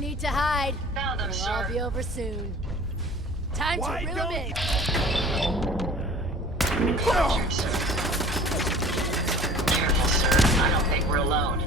need to hide. Found them, It'll sir. all be over soon. Time to reel them in. Captured, sir. Careful, sir. I don't think we're alone.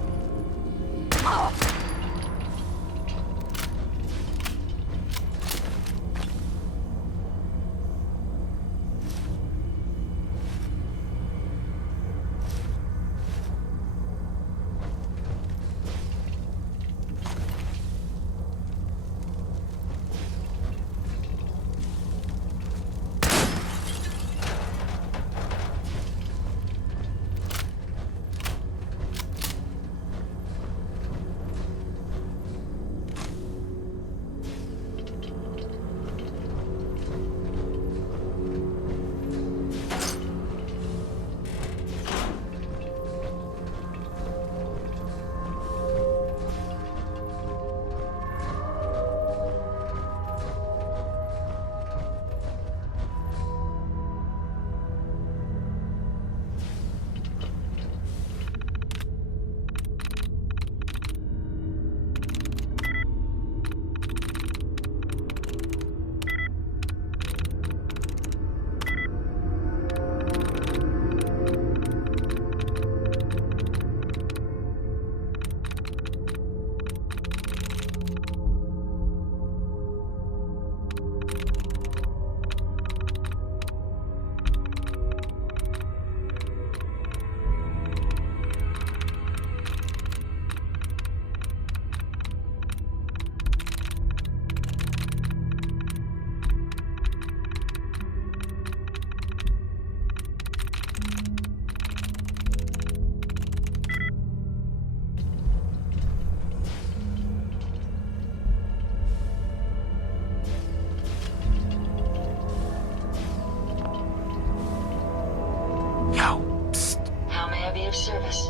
Service.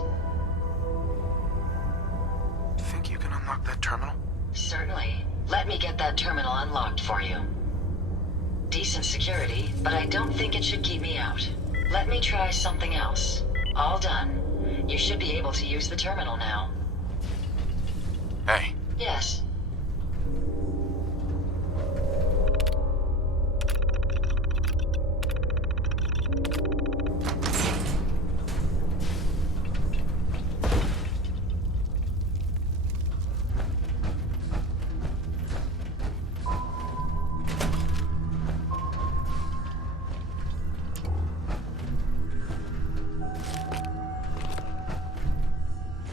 Think you can unlock that terminal? Certainly. Let me get that terminal unlocked for you. Decent security, but I don't think it should keep me out. Let me try something else. All done. You should be able to use the terminal now. Hey. Yes.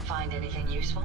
Find anything useful?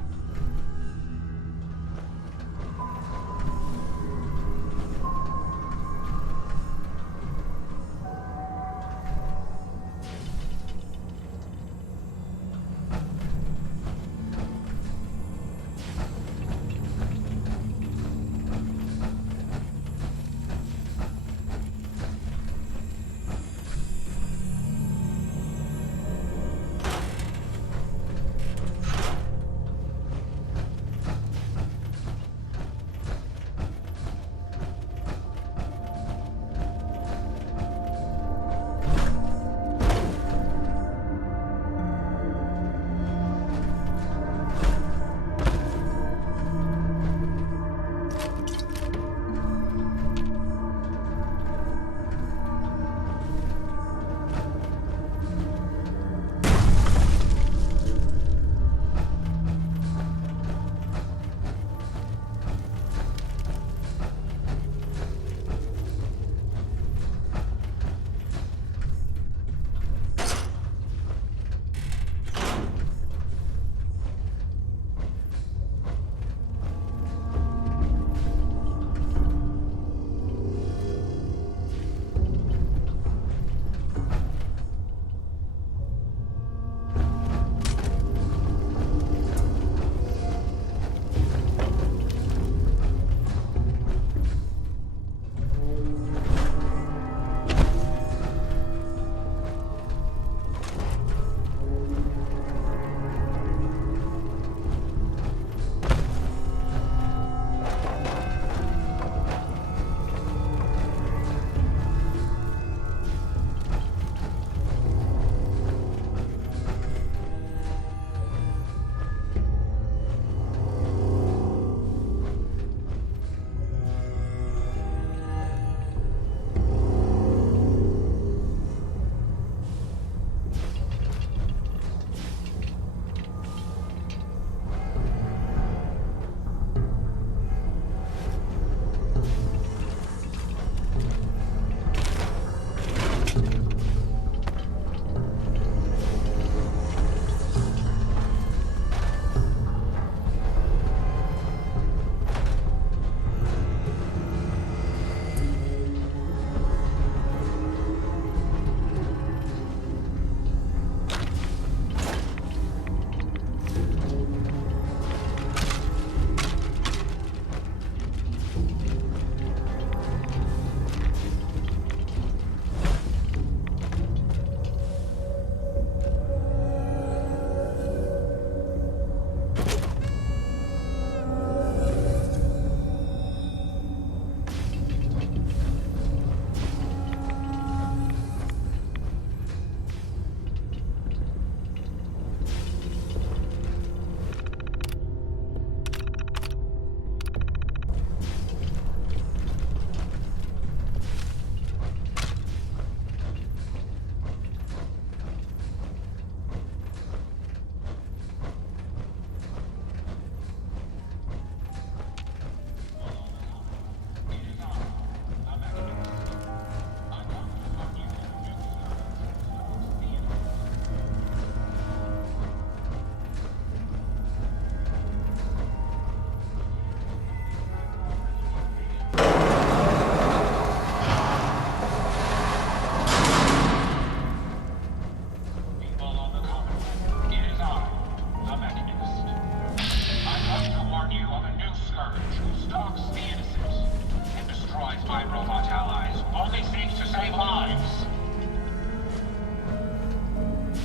only seeks to save lives.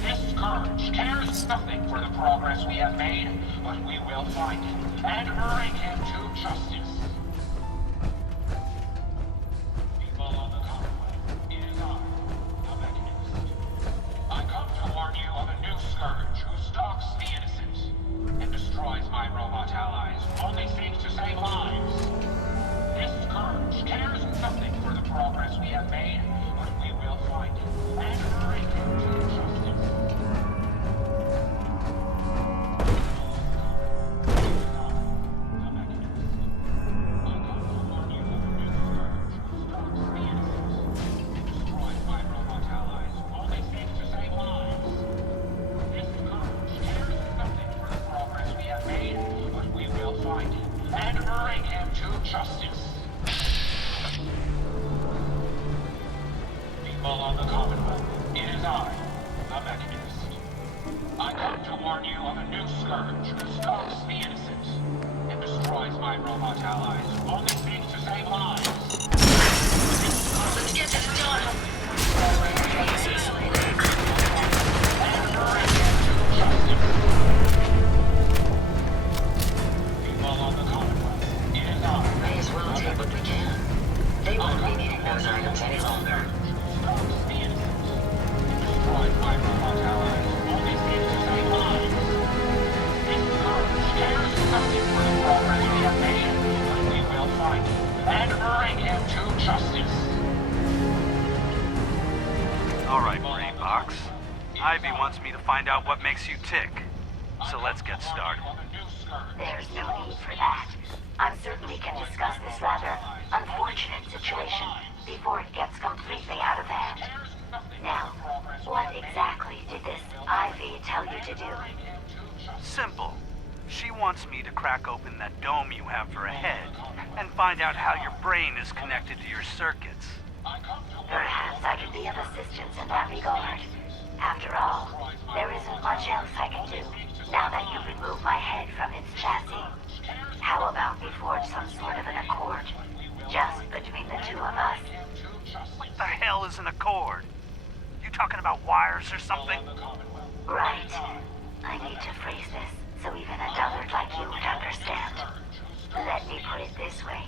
This scourge cares nothing for the progress we have made, but we will find him and bring him to justice. People of the Commonwealth, it is I, the Mechanist. I come to warn you of a new scourge who stalks the innocent and destroys my robot allies, only seeks to save lives. This scourge cares nothing for the progress we have made, but we will find him and bring him to justice. The Mechanist. I come to warn you of a new scourge who stalks the innocent and destroys my robot allies, only seeks to save lives. This scourge cares nothing for the progress we have made, but we will find him and bring him to justice. People of the Commonwealth, it is I, the Mechanist. I come to warn you of a new scourge who stalks the innocent and destroys my robot allies, only seeks to save lives. Let's get this done. And bring him to justice. People of the Commonwealth, it is I. May as well take what we can. They won't be needing those items any longer. Stalks the innocent and destroys my robot allies, only seeks to save lives. This scourge cares nothing for the progress we have made, but we will find him and bring him to justice. Alright, Brain Box. Ivy wants me to find out what makes you tick. So let's get started. There's no need for that. I certainly can discuss this rather unfortunate situation before it gets completely out of hand. Now, what exactly did this Ivy tell you to do? Simple. She wants me to crack open that dome you have for a head and find out how your brain is connected to your circuits. Perhaps I can be of assistance in that regard. After all, there isn't much else I can do now that you've removed my head from its chassis. How about we forge some sort of an accord, just between the two of us? What the hell is an accord? You talking about wires or something? Right. I need to phrase this so even a dullard like you would understand. Let me put it this way.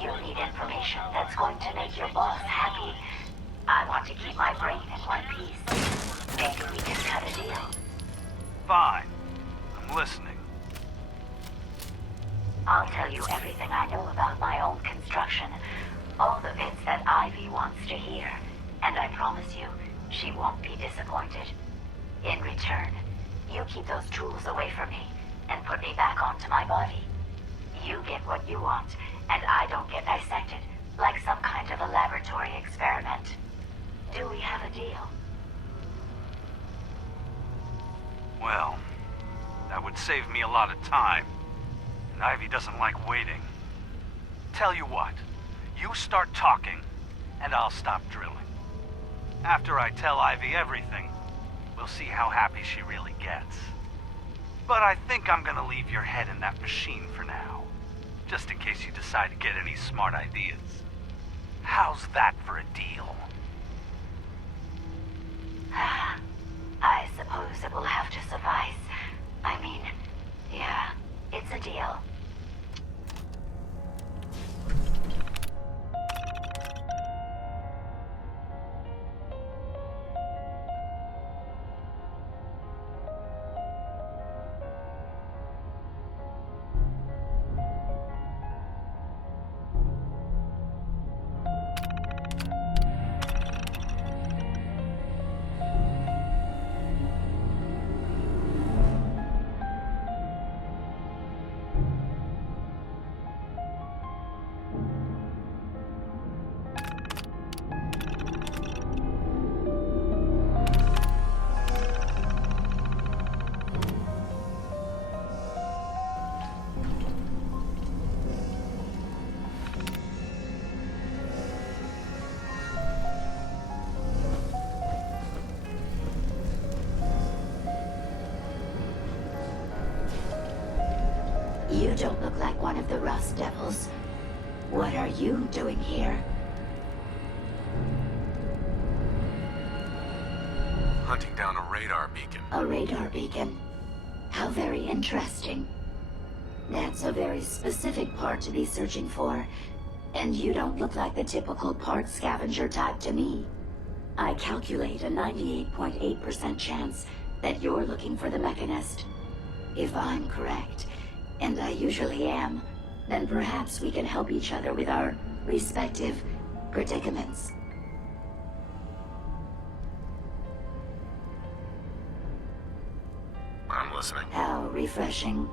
You need information that's going to make your boss happy. I want to keep my brain in one piece. Maybe we can cut a deal. Fine. I'm listening. I'll tell you everything I know about my own construction. All the bits that Ivy wants to hear. And I promise you, she won't be disappointed. In return, you keep those tools away from me and put me back onto my body. You get what you want, and I don't get dissected like some kind of a laboratory experiment. Do we have a deal? Well, that would save me a lot of time. And Ivy doesn't like waiting. Tell you what, you start talking, and I'll stop drilling. After I tell Ivy everything, we'll see how happy she really gets. But I think I'm gonna leave your head in that machine for now, just in case you decide to get any smart ideas. How's that for a deal? I suppose it will have to suffice. I mean, yeah, it's a deal. You don't look like one of the Rust Devils. What are you doing here? hunting down a radar beacon. A radar beacon? How very interesting. That's a very specific part to be searching for. And you don't look like the typical part scavenger type to me. I calculate a 98.8% chance that you're looking for the Mechanist. If I'm correct, and I usually am, then perhaps we can help each other with our respective predicaments. I'm listening. How refreshing.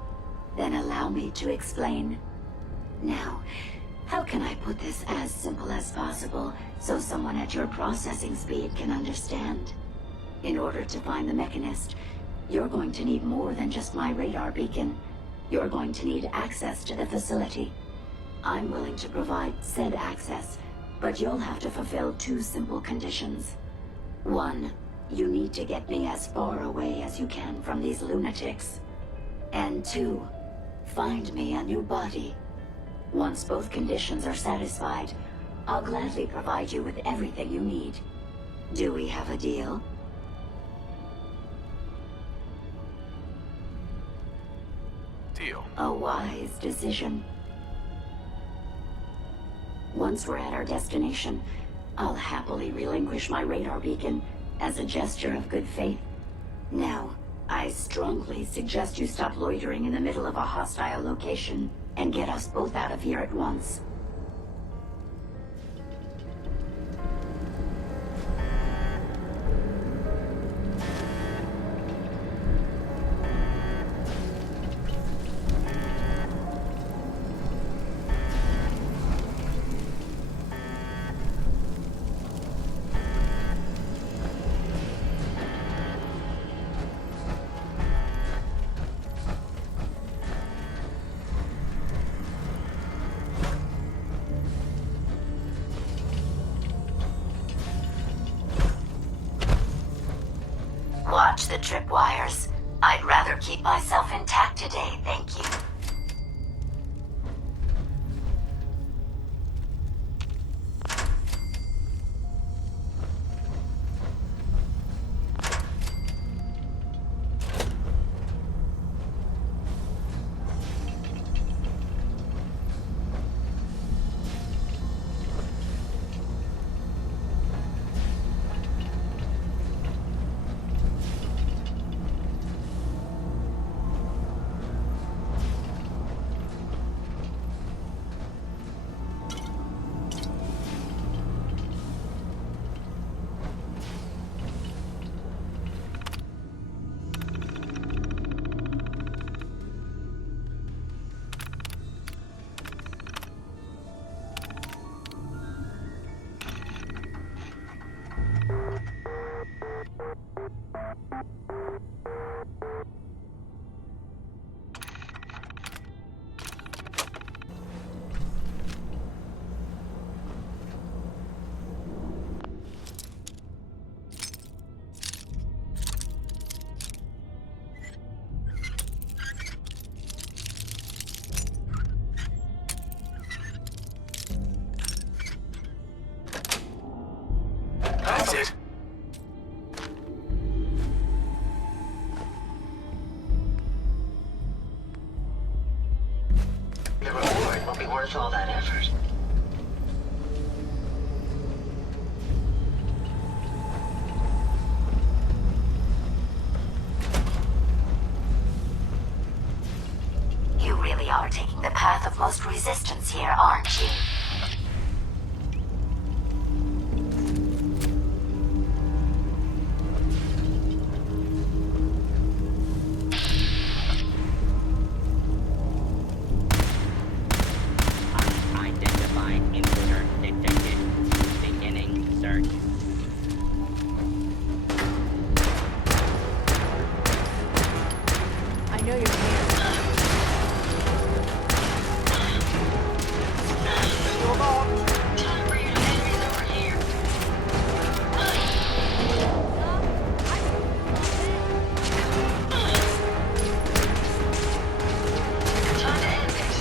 Then allow me to explain. Now, how can I put this as simple as possible so someone at your processing speed can understand? In order to find the Mechanist, you're going to need more than just my radar beacon. You're going to need access to the facility. I'm willing to provide said access, but you'll have to fulfill two simple conditions. One, you need to get me as far away as you can from these lunatics. And two, find me a new body. Once both conditions are satisfied, I'll gladly provide you with everything you need. Do we have a deal? Deal. A wise decision. Once we're at our destination, I'll happily relinquish my radar beacon as a gesture of good faith. Now, I strongly suggest you stop loitering in the middle of a hostile location and get us both out of here at once. Watch the tripwires. I'd rather keep myself intact today, thank you. That's it. The reward will be worth all that effort. You really are taking the path of most resistance here, aren't you? Unidentified intruder detected. Beginning search. I know you're here. Time for you to hand me over here. Time to end this.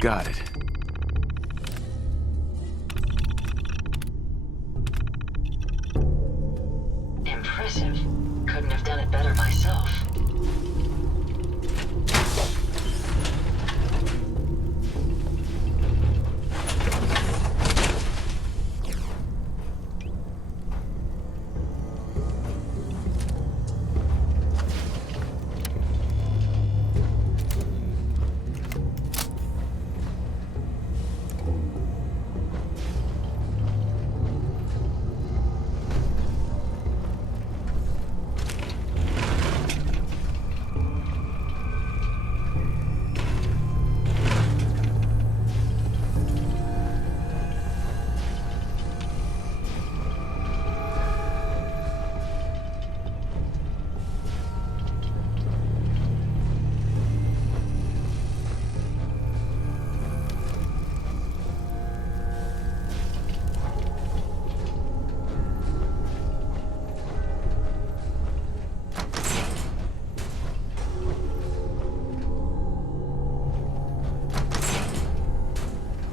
Got it. Impressive. Couldn't have done it better myself.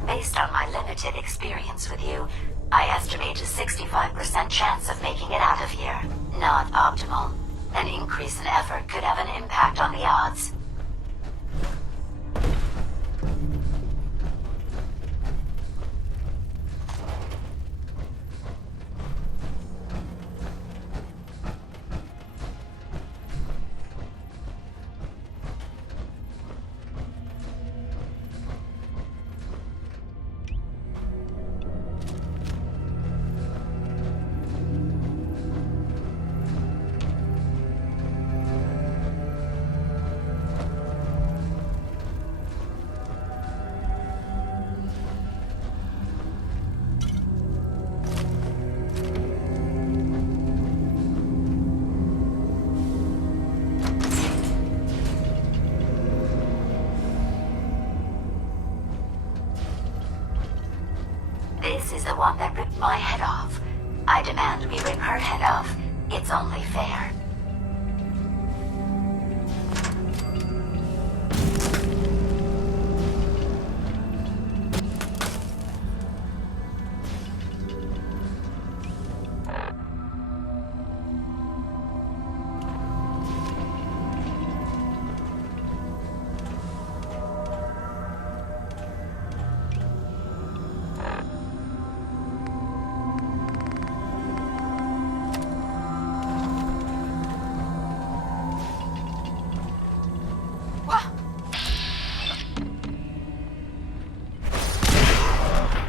Based on my limited experience with you, I estimate a 65% chance of making it out of here. Not optimal. An increase in effort could have an impact on the odds. This is the one that ripped my head off. I demand we rip her head off. It's only fair.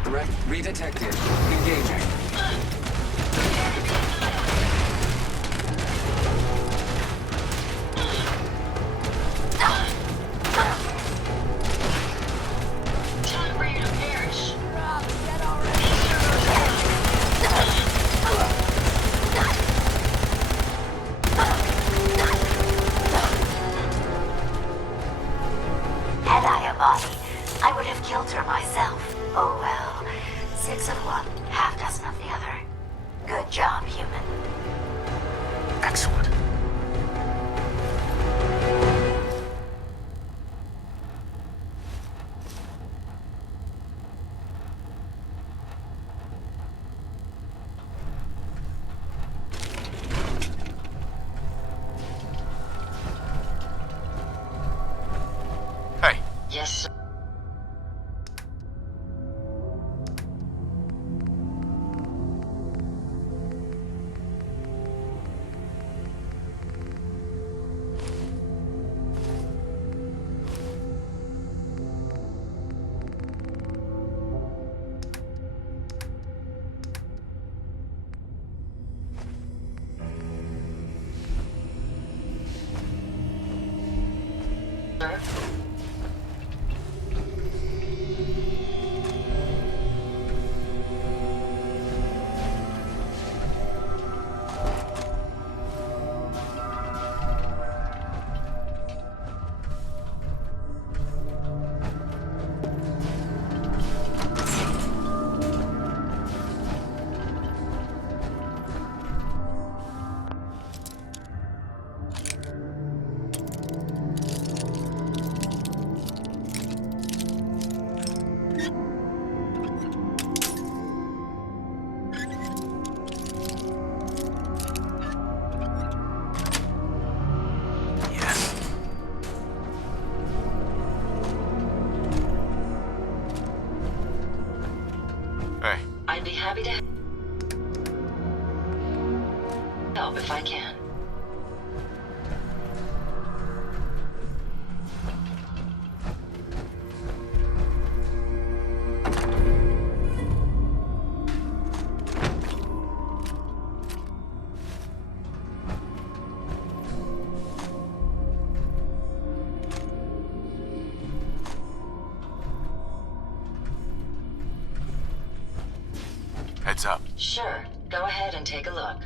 Threat redetected. Engaging. Time for you to perish. Rob, dead already. Had I a body, I would have killed her myself. Oh well. 6 of one, half dozen of the other. Good job, human. Excellent. Hey, Yes, sir. happy to help if I can. Heads up. Sure, go ahead and take a look.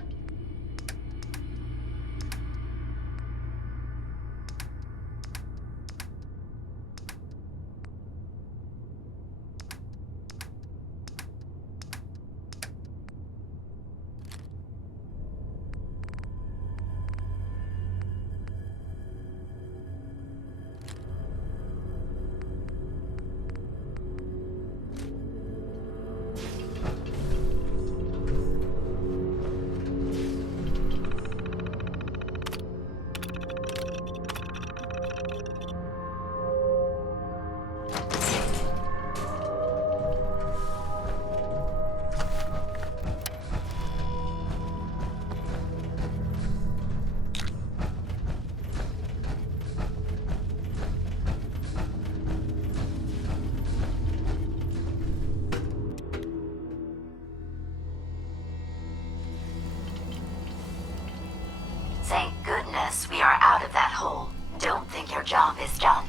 Thank goodness we are out of that hole. Don't think your job is done.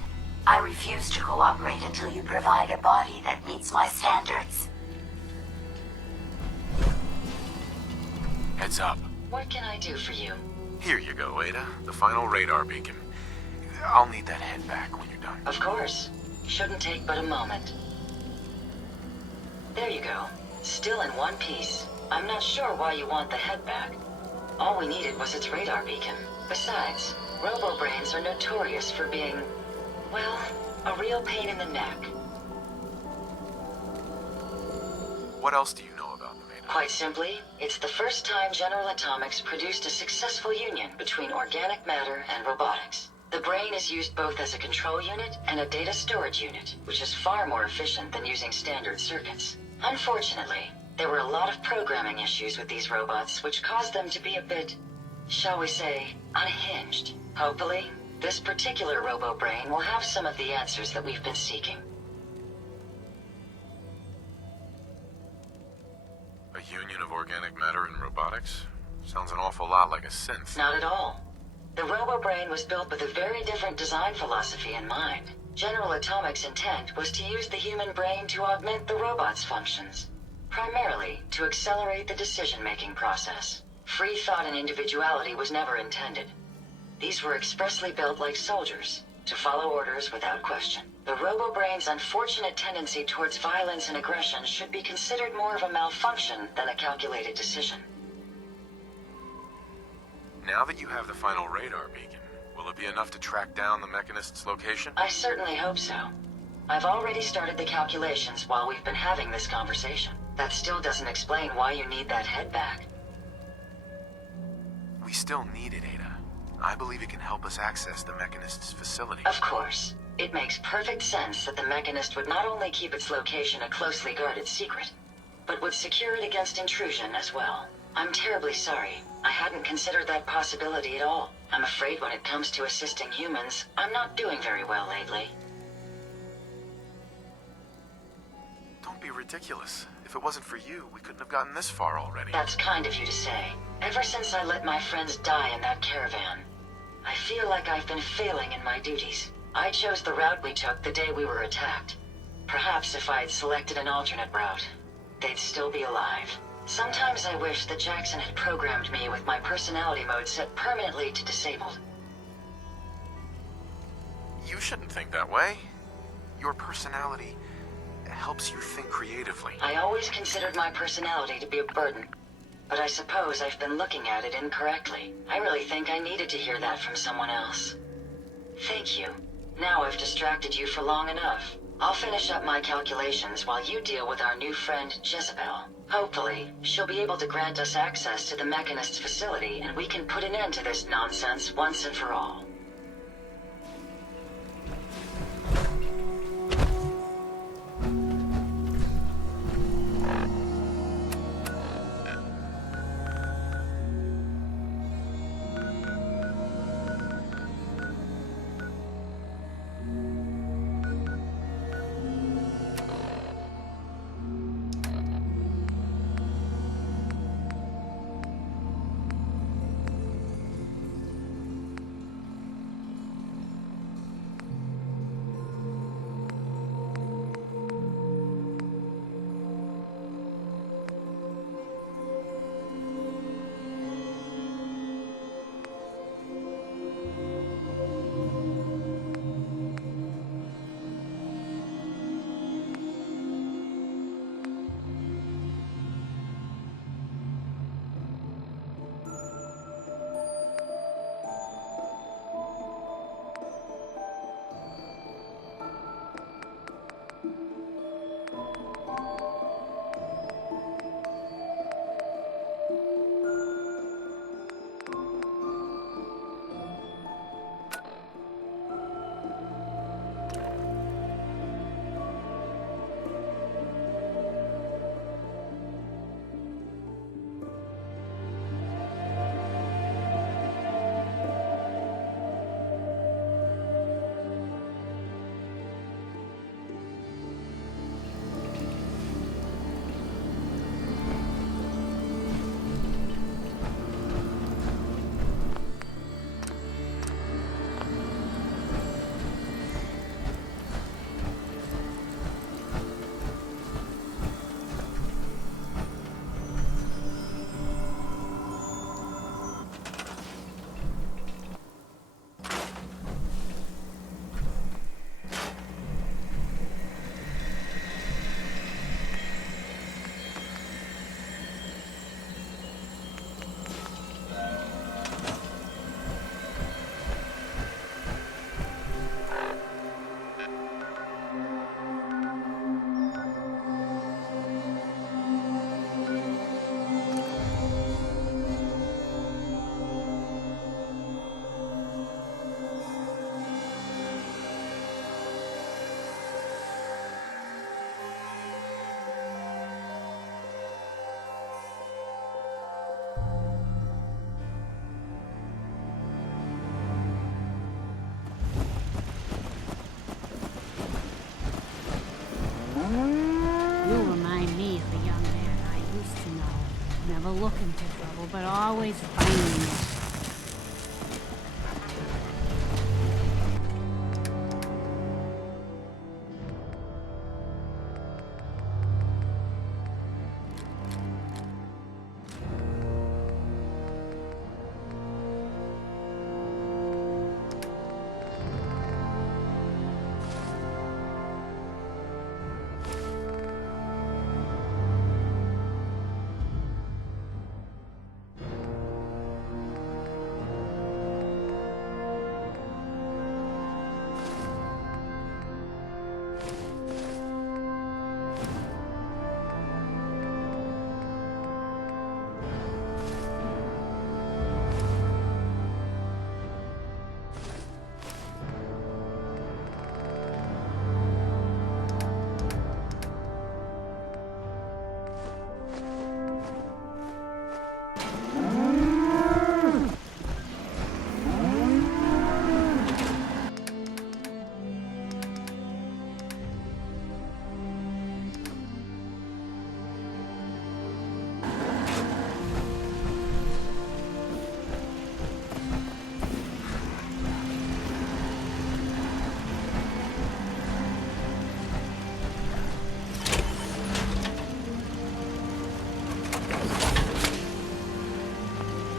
I refuse to cooperate until you provide a body that meets my standards. Heads up. What can I do for you? Here you go, Ada. The final radar beacon. I'll need that head back when you're done. Of course. Shouldn't take but a moment. There you go. Still in one piece. I'm not sure why you want the head back. All we needed was its radar beacon. Besides, Robobrains are notorious for being, well, a real pain in the neck. What else do you know about them, Ada? Quite simply, it's the first time General Atomics produced a successful union between organic matter and robotics. The brain is used both as a control unit and a data storage unit, which is far more efficient than using standard circuits. Unfortunately, there were a lot of programming issues with these robots, which caused them to be a bit, shall we say, unhinged. Hopefully, this particular Robobrain will have some of the answers that we've been seeking. A union of organic matter and robotics? Sounds an awful lot like a synth. Not at all. The Robobrain was built with a very different design philosophy in mind. General Atomics' intent was to use the human brain to augment the robot's functions, primarily to accelerate the decision-making process. Free thought and individuality was never intended. These were expressly built like soldiers, to follow orders without question. The Robobrain's unfortunate tendency towards violence and aggression should be considered more of a malfunction than a calculated decision. Now that you have the final radar beacon, will it be enough to track down the Mechanist's location? I certainly hope so. I've already started the calculations while we've been having this conversation. That still doesn't explain why you need that head back. We still need it, Ada. I believe it can help us access the Mechanist's facility. Of course. It makes perfect sense that the Mechanist would not only keep its location a closely guarded secret, but would secure it against intrusion as well. I'm terribly sorry. I hadn't considered that possibility at all. I'm afraid when it comes to assisting humans, I'm not doing very well lately. Don't be ridiculous. If it wasn't for you, we couldn't have gotten this far already. That's kind of you to say. Ever since I let my friends die in that caravan, I feel like I've been failing in my duties. I chose the route we took the day we were attacked. Perhaps if I had selected an alternate route, they'd still be alive. Sometimes I wish that Jackson had programmed me with my personality mode set permanently to disabled. You shouldn't think that way. Your personality helps you think creatively. I always considered my personality to be a burden, but I suppose I've been looking at it incorrectly. I really think I needed to hear that from someone else. Thank you. Now I've distracted you for long enough. I'll finish up my calculations while you deal with our new friend, Jezebel. Hopefully, she'll be able to grant us access to the Mechanist's facility, and we can put an end to this nonsense once and for all. looking for trouble, but always finding it.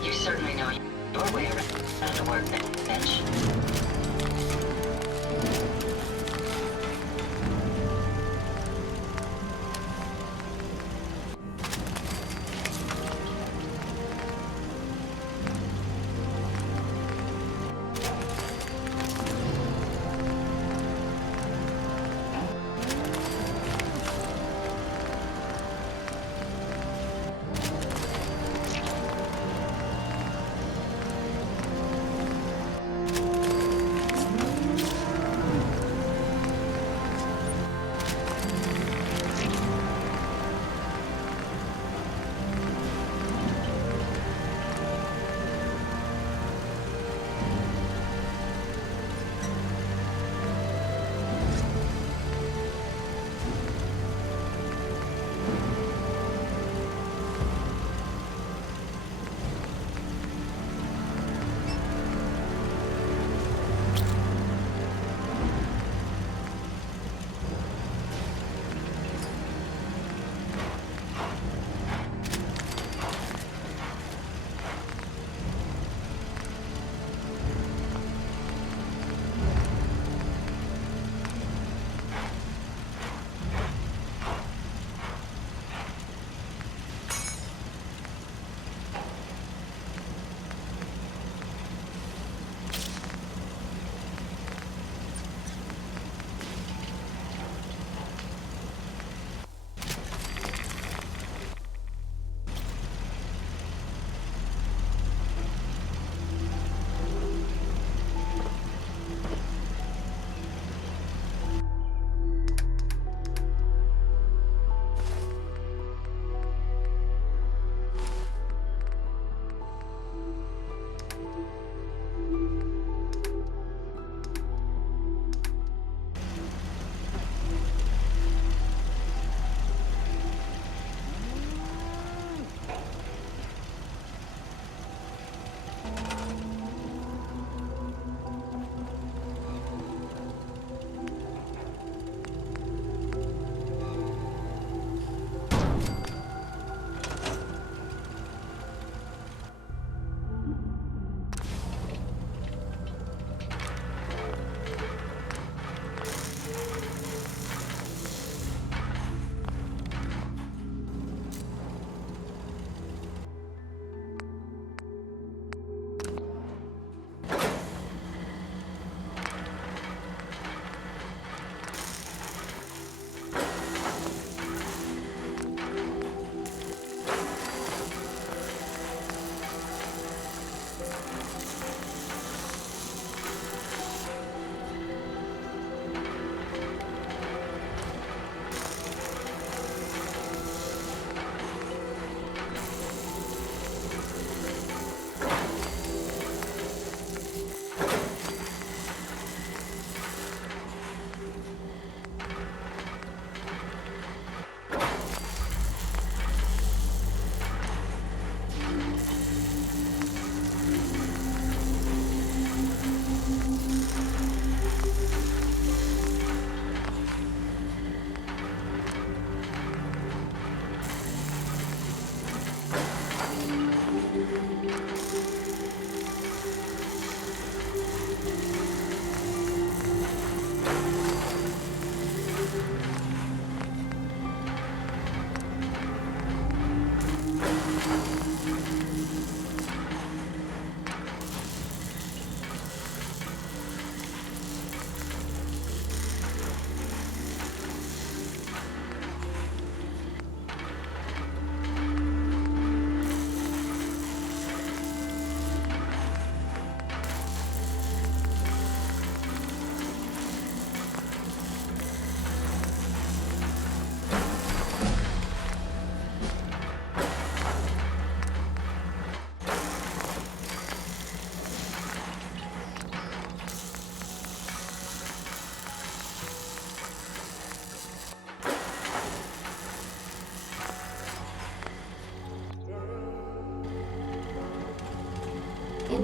You certainly know your way around a workbench.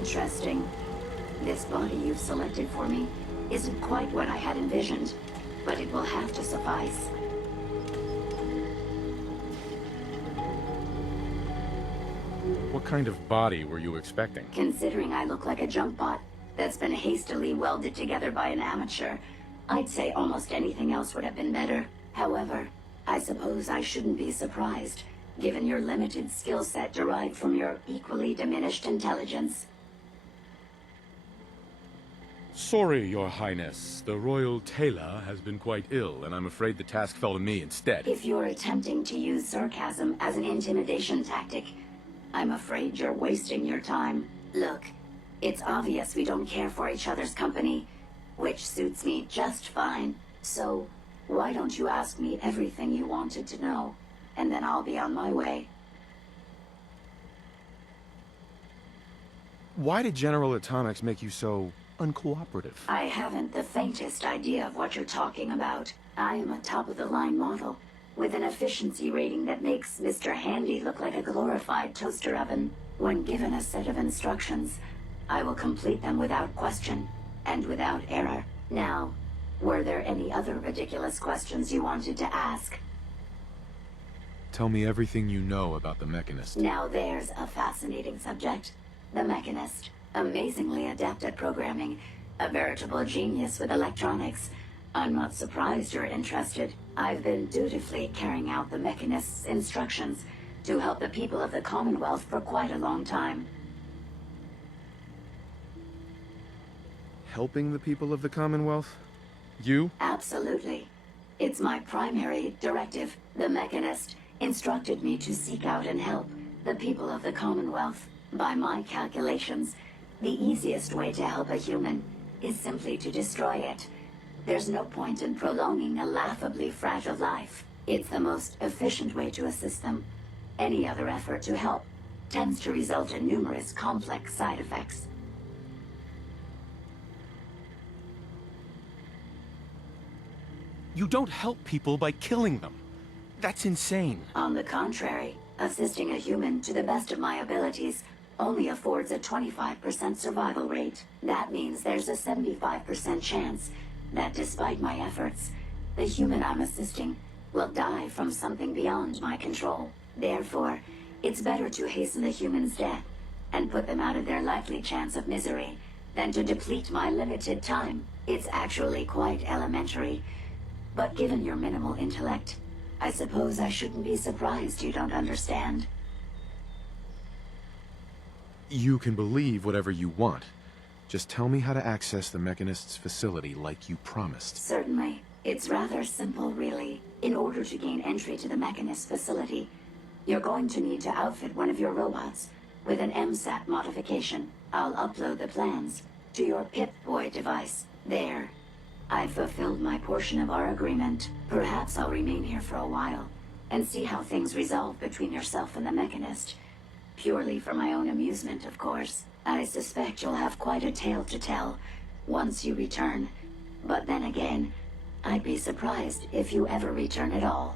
Interesting. This body you've selected for me isn't quite what I had envisioned, but it will have to suffice. What kind of body were you expecting? Considering I look like a junk bot that's been hastily welded together by an amateur, I'd say almost anything else would have been better. However, I suppose I shouldn't be surprised, given your limited skill set derived from your equally diminished intelligence. Sorry, Your Highness. The Royal Tailor has been quite ill, and I'm afraid the task fell to me instead. If you're attempting to use sarcasm as an intimidation tactic, I'm afraid you're wasting your time. Look, it's obvious we don't care for each other's company, which suits me just fine. So, why don't you ask me everything you wanted to know, and then I'll be on my way. Why did General Atomics make you so uncooperative? I haven't the faintest idea of what you're talking about. I am a top-of-the-line model, with an efficiency rating that makes Mr. Handy look like a glorified toaster oven. When given a set of instructions, I will complete them without question, and without error. Now, were there any other ridiculous questions you wanted to ask? Tell me everything you know about the Mechanist. Now there's a fascinating subject. The Mechanist. Amazingly adept at programming. A veritable genius with electronics. I'm not surprised you're interested. I've been dutifully carrying out the Mechanist's instructions to help the people of the Commonwealth for quite a long time. Helping the people of the Commonwealth? You? Absolutely. It's my primary directive. The Mechanist instructed me to seek out and help the people of the Commonwealth. By my calculations, the easiest way to help a human is simply to destroy it. There's no point in prolonging a laughably fragile life. It's the most efficient way to assist them. Any other effort to help tends to result in numerous complex side effects. You don't help people by killing them. That's insane. On the contrary, assisting a human to the best of my abilities only affords a 25% survival rate. That means there's a 75% chance that despite my efforts, the human I'm assisting will die from something beyond my control. Therefore, it's better to hasten the human's death and put them out of their likely chance of misery than to deplete my limited time. It's actually quite elementary, but given your minimal intellect, I suppose I shouldn't be surprised you don't understand. You can believe whatever you want. Just tell me how to access the Mechanist's facility like you promised. Certainly. It's rather simple, really. In order to gain entry to the Mechanist facility, you're going to need to outfit one of your robots with an MSAT modification. I'll upload the plans to your Pip-Boy device. There. I've fulfilled my portion of our agreement. Perhaps I'll remain here for a while and see how things resolve between yourself and the Mechanist. Purely for my own amusement, of course. I suspect you'll have quite a tale to tell once you return. But then again, I'd be surprised if you ever return at all.